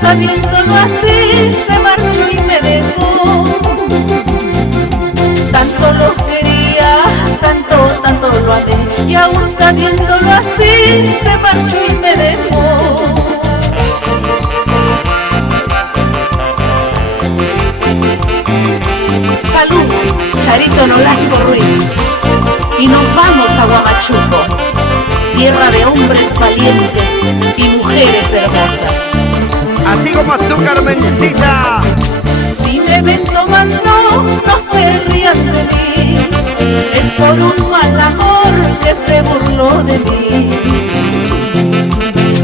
sabiéndolo así se marchó y me dejó. Tanto lo quería, tanto lo amé, y aún sabiéndolo así se marchó y me dejó. Salud, Charito Nolasco Ruiz. Y nos vamos a Huamachuco, tierra de hombres valientes y mujeres hermosas. Así como azúcar, Carmencita. Si me ven tomando, no se rían de mí, es por un mal amor que se burló de mí.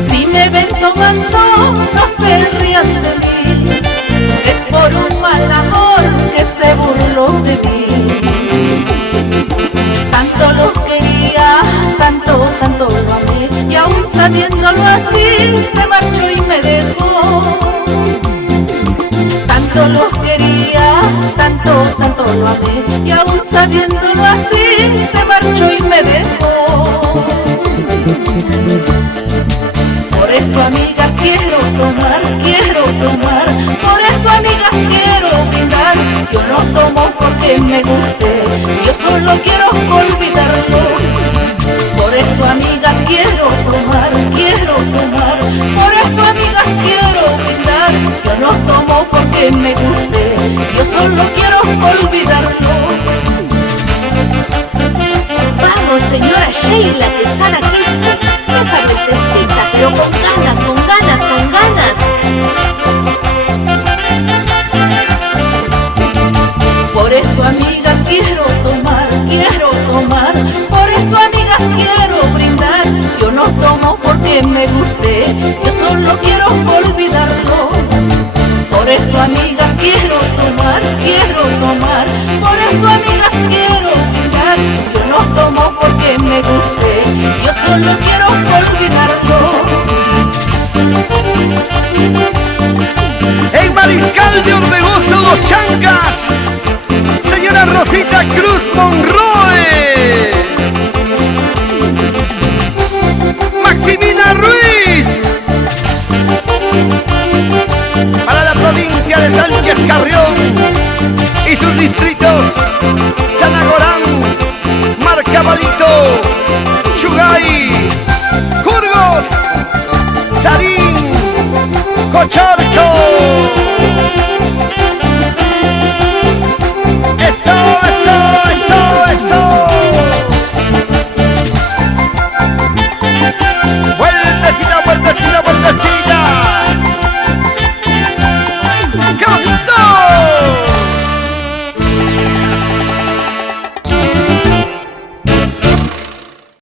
Si me ven tomando, no se rían de mí, es por un mal amor que se burló de mí. Tanto lo quería, tanto lo amé, y aún sabiéndolo así se marchó y me dejó. Tanto lo quería, tanto lo amé, y aún sabiéndolo así se marchó y me dejó. Por eso, amigas, quiero tomar, por eso, amigas, quiero brindar. Yo no tomo porque me guste, yo solo quiero olvidarlo. Por eso, amigas, quiero tomar, por eso, amigas, quiero brindar. Yo no tomo porque me guste, yo solo quiero olvidarlo. Vamos, señora Sheila Quesada Quispe, esa vueltecita, pero con ganas. Por eso, amigas, quiero tomar, por eso, amigas, quiero brindar. Yo no tomo porque me guste, yo solo quiero olvidarlo. Por eso, amigas, quiero tomar, por eso, amigas, quiero brindar. Yo no tomo porque me guste, yo solo quiero olvidarlo. En Mariscal de Orbegoso, Los Chancas, señora Rosita Cruz Monroe. Maximina Ruiz, para la provincia de Sánchez Carrión y sus distritos: Sanagorán, Marcabadito, Chugay, Curgos, Sarín, Cochora.